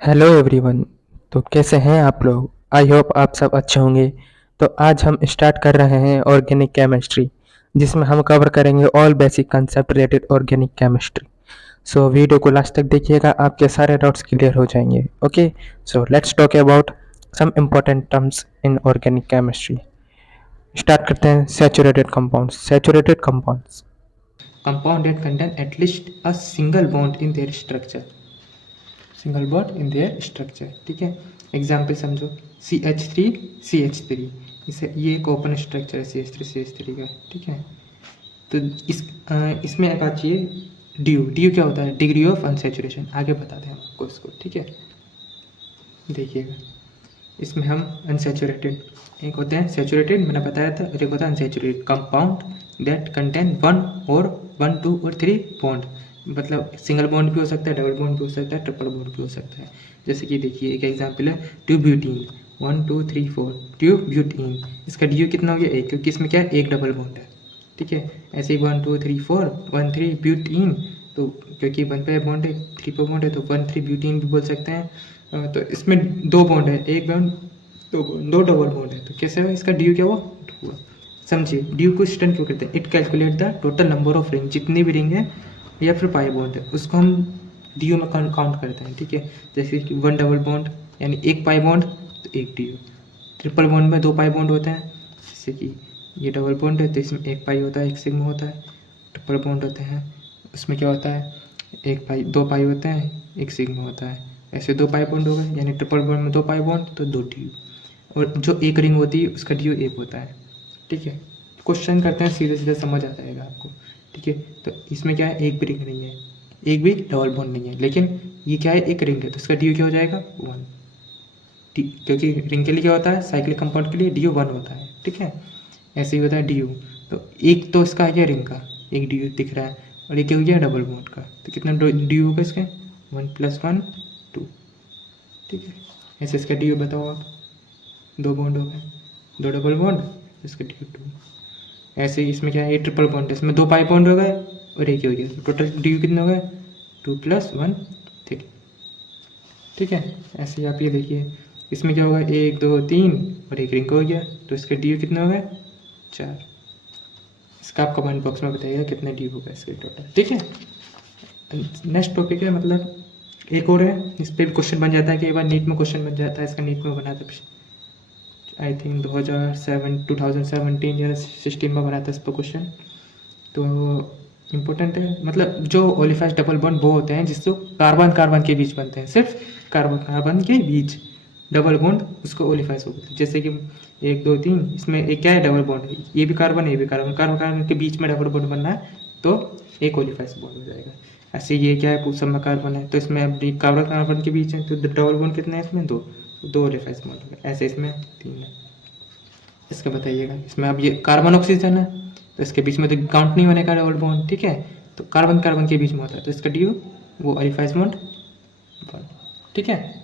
Hello everyone. तो कैसे हैं आप लोग? आई होप आप सब अच्छे होंगे। तो आज हम स्टार्ट कर रहे हैं ऑर्गेनिक केमिस्ट्री, जिसमें हम कवर करेंगे all basic concept related organic chemistry. So video को लास्ट तक देखिएगा, आपके सारे डाउट्स क्लियर हो जाएंगे। Okay, so let's talk about some important terms in organic chemistry. Start करते हैं। Saturated compounds. Saturated compounds compound that contain at least a single bond in their structure। Single bond in their structure. ठीक है, example समझो। CH3 इसे ये एक open structure है CH3 का। ठीक है, तो इसमें एक आती है ड्यू क्या होता है? Degree of unsaturation. आगे बताते हैं हम आपको इसको। ठीक है, देखिएगा, इसमें हम अनसेचुरेटेड, एक होते हैं सेचुरेटेड, मैंने बताया था, और एक होता है unsaturated compound that contain one two और थ्री बॉन्ड। मतलब सिंगल बॉन्ड भी हो सकता है, डबल बॉन्ड भी हो सकता है, ट्रिपल बॉन्ड भी हो सकता है। जैसे कि देखिए, एक एग्जांपल है ट्यूब्यूटीन। 1 2 3 4 ट्यूब्यूटीन। इसका ड्यू कितना हो गया? एक, क्योंकि इसमें क्या है? एक डबल बॉन्ड है। ठीक है, ऐसे ही 1 2 3 4 1 3 ब्यूटीन। तो क्योंकि 1 पे बॉन्ड है, 3 पे बॉन्ड है, तो 1 3 ब्यूटीन भी बोल सकते हैं। तो इसमें दो बॉन्ड है, एक बॉन्ड दो डबल बॉन्ड है, तो कैसे हुआ? इसका ड्यू क्या हुआ? हुआ। समझिए, ड्यू को स्टैंड क्यों करते हैं? It calculate the total number of ring, जितनी भी रिंग है या फिर पाई बॉन्ड है, उसको हम ड्यू में काउंट करते हैं। ठीक है, जैसे कि 1 डबल बॉन्ड यानी एक पाई बॉन्ड, तो एक ड्यू। ट्रिपल बॉन्ड में 2 पाई बॉन्ड होते हैं, जैसे कि ये डबल बॉन्ड है तो इसमें एक पाई होता है, एक सिग्मा होता है। ट्रिपल बॉन्ड होते हैं, उसमें क्या होता है? एक पाई, 2 पाई होते हैं, एक सिग्मा होता है। ऐसे 2 पाई बॉन्ड हो गए, यानी ट्रिपल बॉन्ड में 2 पाई बॉन्ड तो 2 ड्यू। और जो एक रिंग होती है उसका ड्यू एक होता है। ठीक है, क्वेश्चन करते हैं, सीधे सीधे समझ आ जाएगा आपको। ठीक है, तो इसमें क्या है? एक भी रिंग नहीं है, एक भी डबल बॉन्ड नहीं है, लेकिन ये क्या है? एक रिंग है, तो इसका ड्यू क्या हो जाएगा? 1। क्योंकि रिंग के लिए क्या होता है? साइक्लिक कंपाउंड के लिए ड्यू 1 होता है। ठीक है, ऐसे ही होता है ड्यू। तो एक तो इसका है रिंग का, एक ड्यू दिख रहा है, और एक हो गया डबल बॉन्ड का, तो कितना ड्यू होगा इसके? 1 + 1 2। ठीक है, ऐसे इसका ड्यू बताओ आप। 2 बॉन्ड हो गए, 2 डबल बॉन्ड, इसका ड्यू 2। ऐसे ही इसमें क्या है? ये ट्रिपल बॉन्ड है, इसमें 2 पाई बॉन्ड हो गए और एक ही हो गया, तो टोटल ड्यू कितने हो गए? 2 + 1 3। ठीक है, ऐसे ही आप ये देखिए, इसमें क्या होगा? 1 2 3 और एक रिंग हो गया, तो इसका ड्यू कितने हो गए? 4। इसका आप कमेंट बॉक्स में बताइएगा कितने ड्यू होगा इसके टोटल। ठीक है, नेक्स्ट टॉपिक है, मतलब एक और है, इस पर भी क्वेश्चन बन जाता है, कई बार नीट में क्वेश्चन बन जाता है, इसका नीट में बना था आई थिंक 2017 या 16 में बना था इस पर क्वेश्चन। तो इम्पोर्टेंट है, मतलब जो ओलिफाइज डबल बॉन्ड वो होते हैं जिसको कार्बन कार्बन के बीच बनते हैं, सिर्फ कार्बन कार्बन के बीच डबल बॉन्ड, उसको ओलिफाइज बोलते हैं। जैसे कि 1 2 3, इसमें एक क्या है? डबल बॉन्ड, ये भी कार्बन है, ये भी कार्बन, कार्बन कार्बन के बीच में डबल बॉन्ड बनना है, तो एक ओलिफाइज बॉन्ड हो जाएगा। ऐसे ये क्या है? सब में कार्बन है, तो इसमें अब कार्बन कार्बन के बीच है, तो डबल बॉन्ड कितने हैं इसमें? 2, तो 2 ओलिफाइज बॉन्ड हो गए। ऐसे इसमें 3 है। इसका बताइएगा, इसमें अब ये कार्बन ऑक्सीजन है, तो इसके बीच में तो काउंट नहीं होने का डबल बॉन्ड। ठीक है, तो कार्बन कार्बन के बीच में होता है, तो इसका ड्यू वो ओलिफाइज बॉन्ड 1। ठीक है,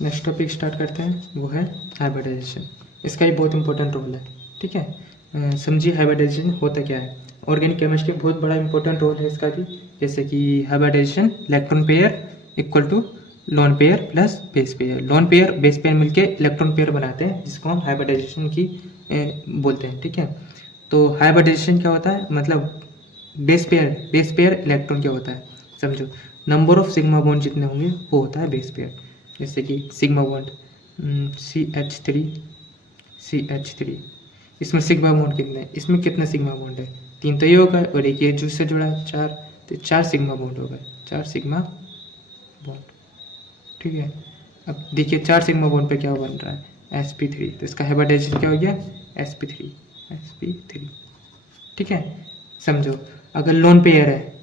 नेक्स्ट टॉपिक स्टार्ट करते हैं, वो है हाइब्रिडाइजेशन। इसका ही बहुत इंपॉर्टेंट रोल है। ठीक है, समझिए हाइब्रिडाइजेशन होता क्या है। ऑर्गेनिक केमिस्ट्री में बहुत बड़ा इंपॉर्टेंट रोल है इसका भी। जैसे कि hybridisation, electron pair equal to lone pair plus base pair. Lone pair base pair मिलके इलेक्ट्रॉन पेयर बनाते हैं, जिसको हम हाइब्रिडाइजेशन की बोलते हैं। ठीक है, तो हाइब्रिडाइजेशन क्या होता है? मतलब बेस पेयर इलेक्ट्रॉन क्या होता है समझो। नंबर ऑफ सिग्मा बॉन्ड जितने होंगे वो होता है बेस पेयर। जैसे कि सिग्मा बॉन्ड CH3, इसमें सिग्मा बॉन्ड कितने हैं? इसमें कितने सिग्मा बॉन्ड है? 3 तो ये होगा, और एक ये जिससे जुड़ा है 4, तो 4 सिग्मा बॉन्ड हो गए, 4 सिग्मा बॉन्ड। ठीक है, अब देखिए 4 सिग्मा बॉन्ड पे क्या बन रहा है? sp3, तो इसका हाइब्रिडाइजेशन क्या हो गया? sp3। ठीक है, समझो, अगर लोन पेयर है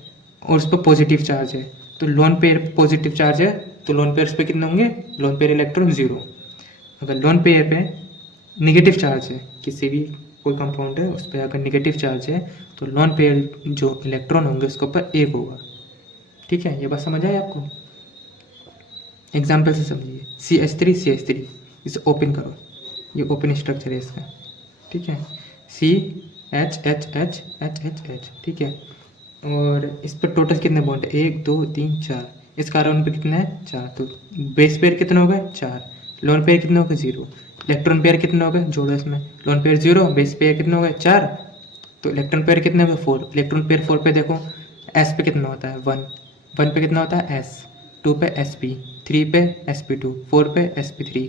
और उस पर पॉजिटिव चार्ज है, तो लोन पेयर पॉजिटिव चार्ज है, तो लोन पेयर पे कितने होंगे? Lone pair electron 0। अगर लोन पेयर पे निगेटिव चार्ज है, किसी भी कोई कंपाउंड है उस पर अगर निगेटिव चार्ज है, तो लोन पेयर जो इलेक्ट्रॉन होंगे उसके ऊपर 1 होगा। ठीक है, ये बात समझ आए आपको? एग्जाम्पल से समझिए, CH3, इसे ओपन करो, ये ओपन स्ट्रक्चर है इसका। ठीक है, CH H H H H H। ठीक है, और इस पर टोटल कितने बॉन्ड है? 1 2 3 4, इस कार्बन पे कितना है 4, तो बेस पेयर कितने हो गए 4, लोन पेयर कितने हो गए 0, इलेक्ट्रॉन पेयर कितने हो गए जोड़ो इसमें, लोन पेयर 0, बेस पेयर कितने हो गए 4, तो इलेक्ट्रॉन पेयर कितने हो गए 4, इलेक्ट्रॉन पेयर 4 पे देखो एस पे कितना होता है 1, 1 पे कितना होता है एस, 2 पे एस पी, 3 पे एस पी 2, 4 पे एस पी 3,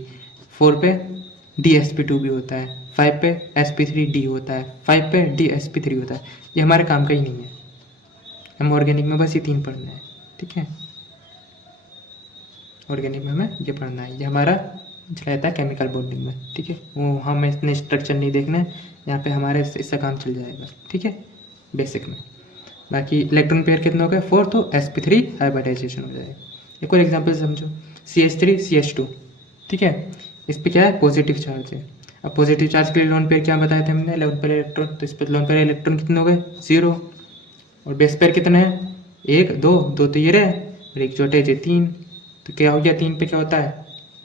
4 पे डी एस पी 2 भी होता है, 5 पे एस पी 3 डी होता है, 5 पे डी एस पी 3 होता है। ये हमारे काम का ही नहीं है, हम ऑर्गेनिक में बस ये 3 पढ़ना है, ठीक है। ऑर्गेनिक में हमें ये पढ़ना है, ये हमारा रहता है केमिकल बॉन्डिंग में, ठीक है। वो हमें इतने स्ट्रक्चर नहीं देखना है, यहाँ पे हमारे इससे काम चल जाएगा, ठीक है, बेसिक में। बाकी इलेक्ट्रॉन पेयर कितने हो गए 4, तो sp3 हाइब्रिडाइजेशन हो जाएगा। एक और एग्जांपल समझो, CH3 CH2, ठीक है, इस पे क्या है पॉजिटिव चार्ज है। अब पॉजिटिव चार्ज के लिए लोन पेयर क्या बताए थे हमने, लोन पेयर इलेक्ट्रॉन, तो इस पर लोन पेयर इलेक्ट्रॉन कितने हो गए 0, और बेस पेयर कितने हैं 1 2, 2 तो ये रहे और एक छोटे जो 3, तो क्या हो गया 3 पे क्या होता है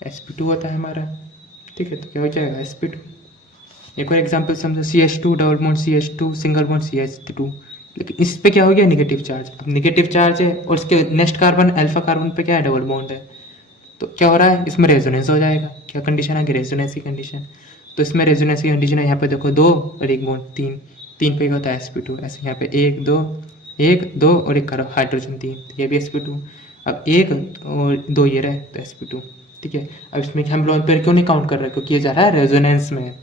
sp2 होता है हमारा, ठीक है, तो क्या हो जाएगा sp2। एक और एग्जांपल समझो, CH2 double bond CH2 single bond CH2, लेकिन इस पे क्या हो गया नेगेटिव चार्ज। अब नेगेटिव चार्ज है और इसके नेक्स्ट कार्बन अल्फा कार्बन पे क्या है डबल बॉन्ड है, तो क्या हो रहा है इसमें रेजोनेंस हो जाएगा। क्या कंडीशन है कि रेजोनेंस की कंडीशन, तो इसमें रेजोनेंस की कंडीशन है, यहाँ पे देखो 2 और एक बॉन्ड 3, 3 पे होता है sp2, ऐसे यहाँ पे 1 2 1 2 और एक हाइड्रोजन 3, ये भी sp2। अब 1 और 2 ये रहे तो sp2, ठीक है। अब इसमें हम लोन पेयर क्यों नहीं काउंट कर रहे, क्योंकि ये जा रहा है रेजोनेंस में।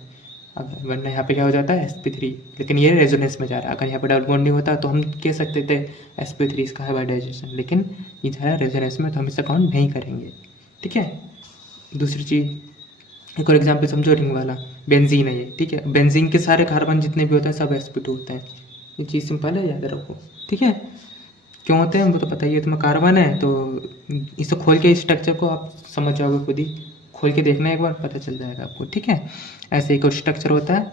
अब वरना यहाँ पे क्या हो जाता है sp3, लेकिन ये रेजोनेंस में जा रहा है। अगर यहाँ पे डबल बॉन्ड नहीं होता तो हम कह सकते थे sp3 इसका हाइब्रिडाइजेशन, लेकिन ये जा रहा है रेजोनेंस में, तो हम इसे काउंट नहीं करेंगे, ठीक है। दूसरी चीज़, एक और एग्जांपल समझो, रिंग वाला बेंजीन है ये, ठीक है। बेंजीन के सारे कार्बन जितने भी होते हैं सब sp2 होते हैं, ये चीज़ सिंपल है, याद रखो, ठीक है। क्यों होते हैं वो तो पता ही है तुम्हें, कार्बन है तो इसे खोल के स्ट्रक्चर को आप समझ जाओगे खुद ही, खोल के देखना एक बार पता चल जाएगा आपको, ठीक है। ऐसे एक और स्ट्रक्चर होता है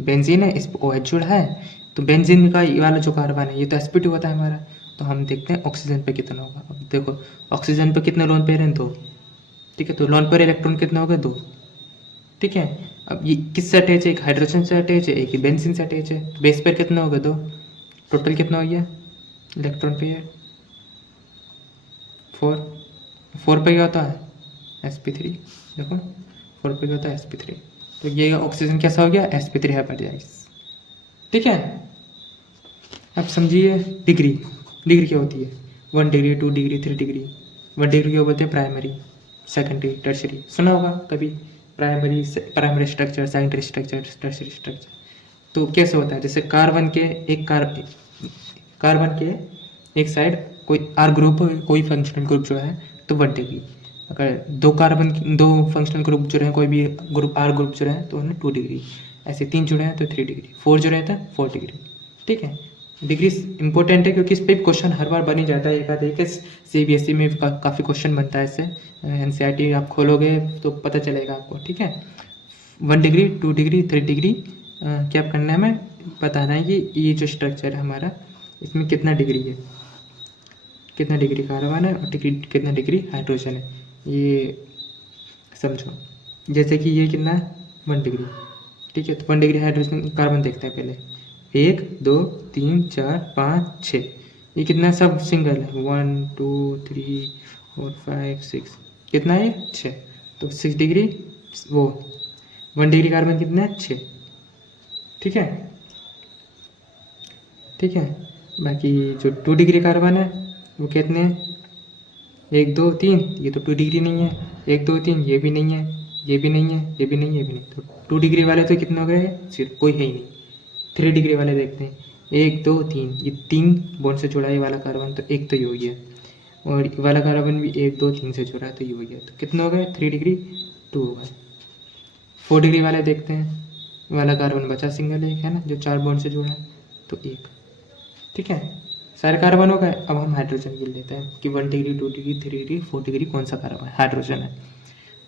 बेंजीन है, इस पर OH जुड़ा है, तो बेंजीन का ये वाला जो कार्बन है ये तो sp2 होता है हमारा। तो हम देखते हैं ऑक्सीजन पे कितना होगा। अब देखो ऑक्सीजन पे कितने लोन पेयर हैं 2, ठीक है, तो लोन पेयर इलेक्ट्रॉन कितने हो गए 2, ठीक है। अब ये किससे अटैच है, एक हाइड्रोजन से अटैच है, एक ही बेंजीन से अटैच है, तो बेस पेयर कितने हो गए 2, टोटल कितना हो गया इलेक्ट्रॉन पेयर 4, 4 पे क्या होता है sp3, देखो 4 पे क्या होता है sp3, तो ये ऑक्सीजन कैसा हो गया sp3 हाइब्रिडाइज, ठीक है। अब समझिए डिग्री, डिग्री क्या होती है 1 डिग्री 2 डिग्री 3 डिग्री। 1 डिग्री क्या बोलते हैं प्राइमरी, सेकेंडरी, टर्शरी, सुना होगा कभी, primary structure, secondary structure, tertiary structure. तो कैसे होता है, जैसे कार्बन के कार्बन के एक साइड कोई आर ग्रुप, कोई फंक्शनल ग्रुप जो है तो 1 डिग्री। अगर दो फंक्शनल ग्रुप जुड़े हैं, कोई भी ग्रुप आर ग्रुप जुड़े हैं तो उन्हें 2 डिग्री, ऐसे 3 जुड़े हैं तो 3 डिग्री, 4 जुड़े हैं तो 4 डिग्री, ठीक है। डिग्री इंपॉर्टेंट है क्योंकि इस पर क्वेश्चन हर बार बन ही जाता है, एक आध एक CBSE में काफ़ी क्वेश्चन बनता है इससे। NCERT आप खोलोगे तो पता चलेगा आपको, ठीक है। 1 डिग्री 2 डिग्री 3 डिग्री क्या करना है, हमें बताना है कि ये जो स्ट्रक्चर है हमारा इसमें कितना डिग्री है, कितना डिग्री कार्बन है और कितना डिग्री हाइड्रोजन है, ये समझो। जैसे कि ये कितना है 1 डिग्री, ठीक है, तो 1 डिग्री हाइड्रोजन कार्बन देखते हैं पहले, 1 2 3 4 5 6, ये कितना है सब सिंगल है, 1 2 3 4 5 6, कितना है 6, तो 6 डिग्री वो 1 डिग्री कार्बन कितना है 6, ठीक है, ठीक है। बाकी जो 2 डिग्री कार्बन है वो कितने हैं 1 2 3, ये तो 2 डिग्री नहीं है, 1 2 3 ये भी नहीं है, ये भी नहीं है, ये भी नहीं है, ये भी नहीं, तो 2 डिग्री वाले तो कितने हो गए सिर्फ कोई है ही नहीं। 3 डिग्री वाले देखते हैं, 1 2 3, ये 3 बॉन्ड से जुड़ा है ये वाला कार्बन, तो एक तो ये हो गया, और ये वाला कार्बन भी 1 2 3 से जुड़ा है तो ये हो गया, तो कितने हो गए 3 डिग्री 2 हो गए। 4 डिग्री वाले देखते हैं, वाला कार्बन बचा सिंगल एक है ना जो 4 बॉन्ड से जुड़ा है, तो एक, ठीक है। सारे कार्बन हो गए। अब हम हाइड्रोजन गिन लेते हैं कि 1 डिग्री 2 डिग्री 3 डिग्री 4 डिग्री कौन सा कार्बन हाइड्रोजन है।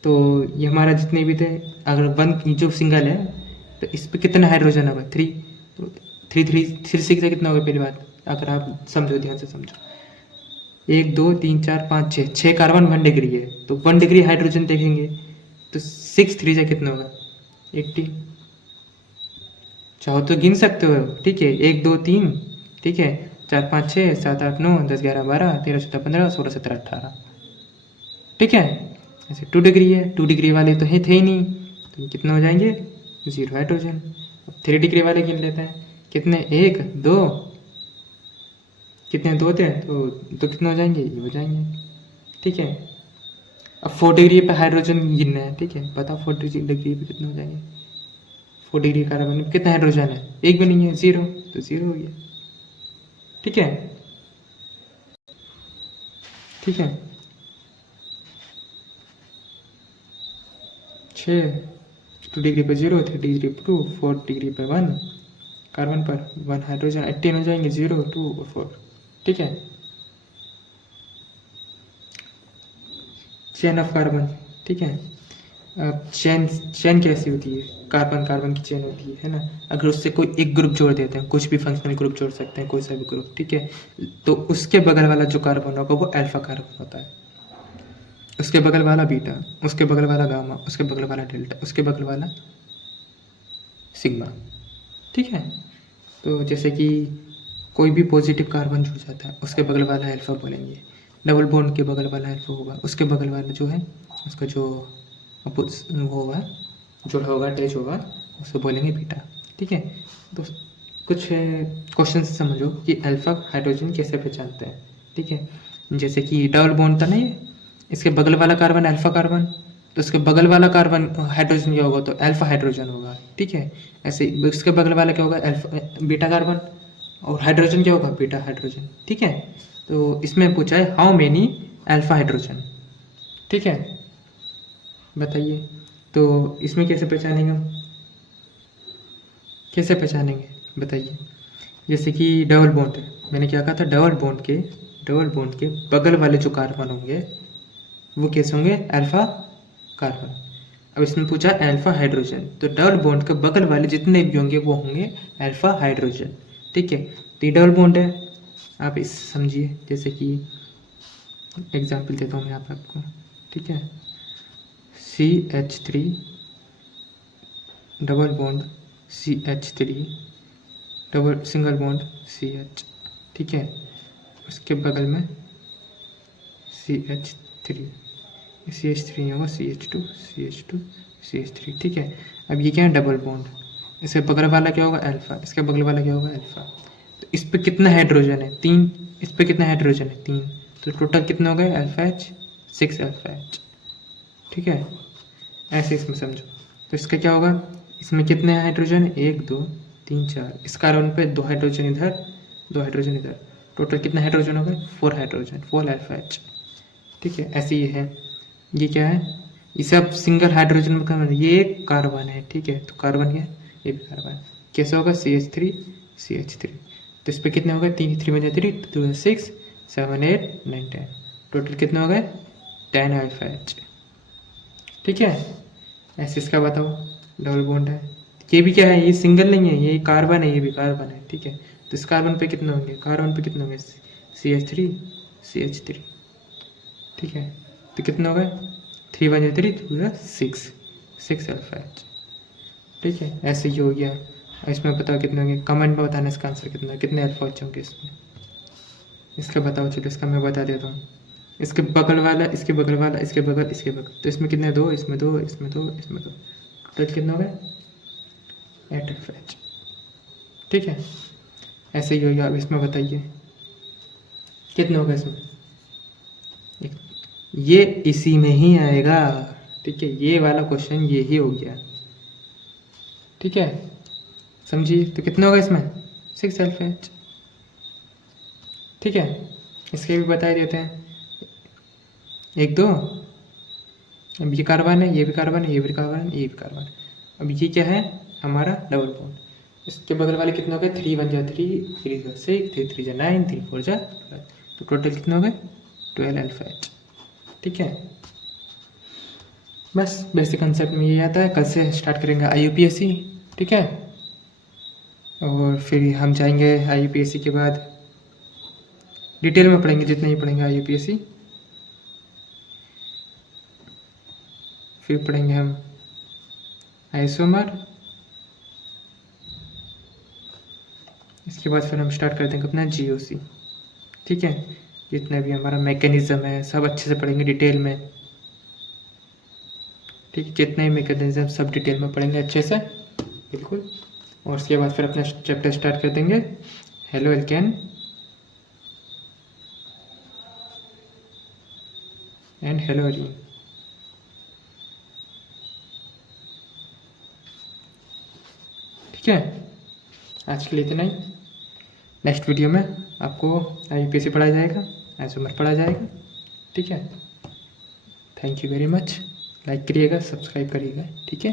तो ये हमारा जितने भी थे, अगर 1 जो सिंगल है तो इस पर कितना हाइड्रोजन होगा 3, तो 3 3 3 6 से कितना होगा पहली बात, अगर आप समझो ध्यान से समझो, 1 2 3 4 5 6, 6 कार्बन 1 डिग्री है, तो 1 डिग्री हाइड्रोजन देखेंगे तो 6 3 से कितना होगा 80, चाहो तो गिन सकते हो, ठीक है 1 2 3, ठीक है, 4 5 6 7 8 9 10 11 12 13 14 15 16 17 18। ठीक है, ऐसे 2 डिग्री है, 2 डिग्री वाले तो थे ही नहीं, तो कितने हो जाएंगे 0 हाइड्रोजन। अब 3 डिग्री वाले गिन लेते हैं, कितने 1 2, कितने 2 थे तो कितने हो जाएंगे, ये हो जाएंगे। ठीक है, अब 4 डिग्री पे हाइड्रोजन गिनना है। ठीक है, बताओ 4 डिग्री पे कितने हो जाएंगे। 4 डिग्री कार्बन में कितना हाइड्रोजन है, एक भी नहीं है, 0, तो 0 हो गया। ठीक है, ठीक है, 6, 2 डिग्री पे 0, 3 डिग्री पे 2, 4 डिग्री पे 1, कार्बन पर 1 हाइड्रोजन, 18 हो जाएंगे, 0 2 और 4। ठीक है, चेन ऑफ कार्बन। ठीक है, अब चेन चेन कैसी होती है, कार्बन कार्बन की चेन होती है ना। अगर उससे कोई एक ग्रुप जोड़ देते हैं, कुछ भी फंक्शनल ग्रुप जोड़ सकते हैं, कोई सा भी ग्रुप। ठीक है, तो उसके बगल वाला जो कार्बन होगा वो अल्फा कार्बन होता है, उसके बगल वाला बीटा, उसके बगल वाला गामा, उसके बगल वाला डेल्टा, उसके बगल वाला सिग्मा। ठीक है, तो जैसे कि कोई भी पॉजिटिव कार्बन जुड़ जाता है, उसके बगल वाला अल्फा बोलेंगे। डबल बॉन्ड के बगल वाला अल्फा होगा, उसके बगल वाला जो है उसका जो वो होगा, जुड़ा होगा, अटैच होगा, उसको बोलेंगे बीटा। ठीक है, तो कुछ क्वेश्चन समझो कि अल्फा हाइड्रोजन कैसे पहचानते हैं। ठीक है, जैसे कि डबल बॉन्ड था ना ये, इसके बगल वाला कार्बन अल्फा कार्बन, तो उसके बगल वाला कार्बन हाइड्रोजन क्या होगा, तो अल्फा हाइड्रोजन होगा। ठीक है, ऐसे इसके बगल वाला क्या होगा, अल्फा बीटा कार्बन, और हाइड्रोजन क्या होगा, बीटा हाइड्रोजन। ठीक है, तो इसमें पूछा है हाउ मेनी अल्फा हाइड्रोजन। ठीक है, बताइए, तो इसमें कैसे पहचानेंगे हम, कैसे पहचानेंगे बताइए। जैसे कि डबल बॉन्ड है, मैंने क्या कहा था, डबल बॉन्ड के बगल वाले जो कार्बन होंगे वो कैसे होंगे, अल्फा कार्बन। अब इसमें पूछा अल्फा हाइड्रोजन, तो डबल बॉन्ड के बगल वाले जितने भी होंगे वो होंगे अल्फा हाइड्रोजन। ठीक है, तो ये डबल बॉन्ड है, आप इस समझिए। जैसे कि एग्जाम्पल देता हूँ मैं यहाँ पे आपको। ठीक है, CH3 double bond CH3 double single bond CH। ठीक है, उसके बगल में CH3, CH3 होगा, CH2 ठीक है, अब ये क्या है, डबल बॉन्ड, इसके बगल वाला क्या होगा, अल्फा, इसके बगल वाला क्या होगा, अल्फा। तो इस पे कितना हाइड्रोजन है, 3, इस पे कितना हाइड्रोजन है, 3, तो टोटल कितने हो गए, अल्फा एच, 6 अल्फा एच। ठीक है, ऐसे इसमें समझो। तो इसका क्या होगा, इसमें कितने हाइड्रोजन, 1 2 3 4, इस कार्बन पे 2 हाइड्रोजन इधर, 2 हाइड्रोजन इधर, टोटल कितना हाइड्रोजन हो गए, 4 हाइड्रोजन, 4 अल्फा एच। ठीक है, ऐसे ये है, ये क्या है, ये सब सिंगल हाइड्रोजन में कार्बन, ये एक कार्बन है। ठीक है, तो कार्बन ये भी कार्बन, कैसे होगा, CH3 तो इस पर कितने हो गए, 3 3 बजे 3 2 6 7 8 9 10, टोटल कितने हो गए, 10 अल्फा एच। ठीक है, ऐसे इसका बताओ, डबल बॉन्ड है, ये भी क्या है, ये सिंगल नहीं है, ये कार्बन है, ये भी कार्बन है। ठीक है, तो इस कार्बन पे कितने होंगे, कार्बन पे कितने होंगे, CH3 ठीक है, तो कितने हो गए, 3 1 3 2 6 अल्फा एच। ठीक है, ऐसे ही हो गया। इसमें बताओ कितने होंगे, कमेंट में बताना इसका आंसर कितना है, कितने अल्फा एच होंगे इसमें, इसका बताओ। चलो इसका मैं बता देता हूँ, इसके बगल वाला, इसके बगल वाला, इसके बगल, इसके बगल, तो इसमें कितने, 2, इसमें 2, इसमें 2, इसमें 2, टोटल कितने हो गए, 8 अल्फा एच। ठीक है, ऐसे ही हो गया। अब इसमें बताइए कितने होगा इसमें, ये इसी में ही आएगा। ठीक है, ये वाला क्वेश्चन ये ही हो गया। ठीक है, समझिए, तो कितने होगा इसमें, 6 अल्फा एच। ठीक है, इसके भी बता देते हैं, 1 2, अब ये कार्बन है, ये भी कार्बन है, ये भी कार्बन है, ये भी कार्बन है। अब ये क्या है, हमारा डबल बॉन्ड, इसके बगल वाले कितने हो गए, 3 1 3 3 6 3 3 9 3 4 12, तो टोटल कितने हो गए, 12 अल्फा एच। ठीक है, बस बेसिक कंसेप्ट में ये आता है। कल से स्टार्ट करेंगे IUPAC। ठीक है, और फिर हम जाएंगे IUPAC के बाद डिटेल में पढ़ेंगे, जितना ही पढ़ेंगे IUPAC। फिर पढ़ेंगे हम आइसोमर, इसके बाद फिर हम स्टार्ट कर देंगे अपना जीओसी। ठीक है, जितना भी हमारा मैकेनिज़्म है सब अच्छे से पढ़ेंगे डिटेल में। ठीक है, जितने ही मैकेनिज़्म सब डिटेल में पढ़ेंगे अच्छे से, बिल्कुल। और उसके बाद फिर अपना चैप्टर स्टार्ट कर देंगे halo alkane and hello alkene. ठीक है, आज के लिए इतना ही। नेक्स्ट वीडियो में आपको IUPAC पढ़ाया जाएगा, आइसोमर पढ़ाया जाएगा। ठीक है, thank you very much. Like करिएगा, सब्सक्राइब करिएगा। ठीक है।